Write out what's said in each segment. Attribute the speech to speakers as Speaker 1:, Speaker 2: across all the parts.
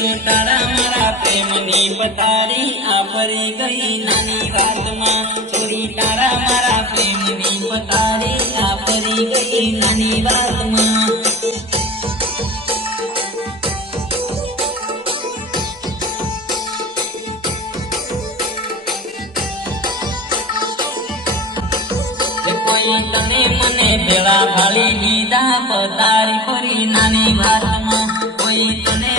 Speaker 1: Sorry તારા મારા પ્રેમની પથારી આ ગઈ નાની વાતમાં. છોરી તારા મારા પ્રેમની પથારી આ ગઈ નાની વાતમાં. તને મને ભેળા ભાળી લીધા પતારી ફરી નાની વાતમાં. કોઈ તને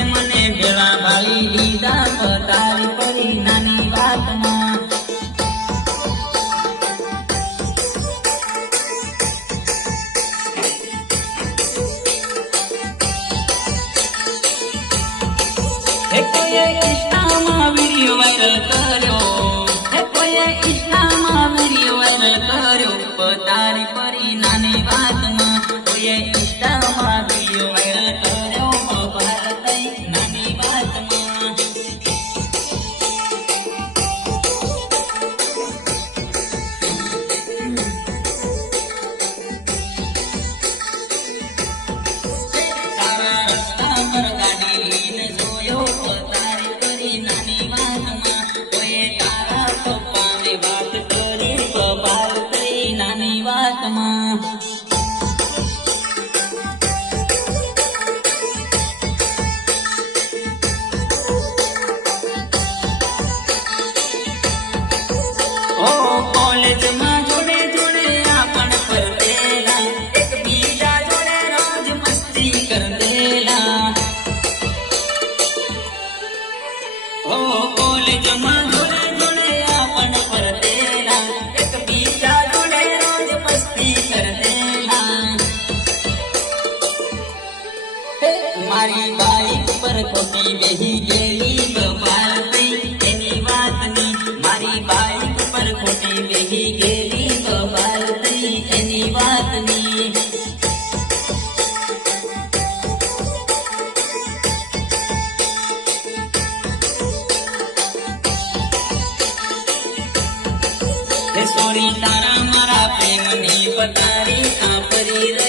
Speaker 1: ઇન્સ્ટામાં વિડિયો વાયરલ કર્યો. હે કોઈએ ઇન્સ્ટામાં વિડિયો વાયરલ કર્યો પરી નાની વાતમાં એની વાતની બાઈક પર ખોટી બેહી ગયેલી એની વાતની સોરી તારા મારા પ્રેમની પતારી આ ફરી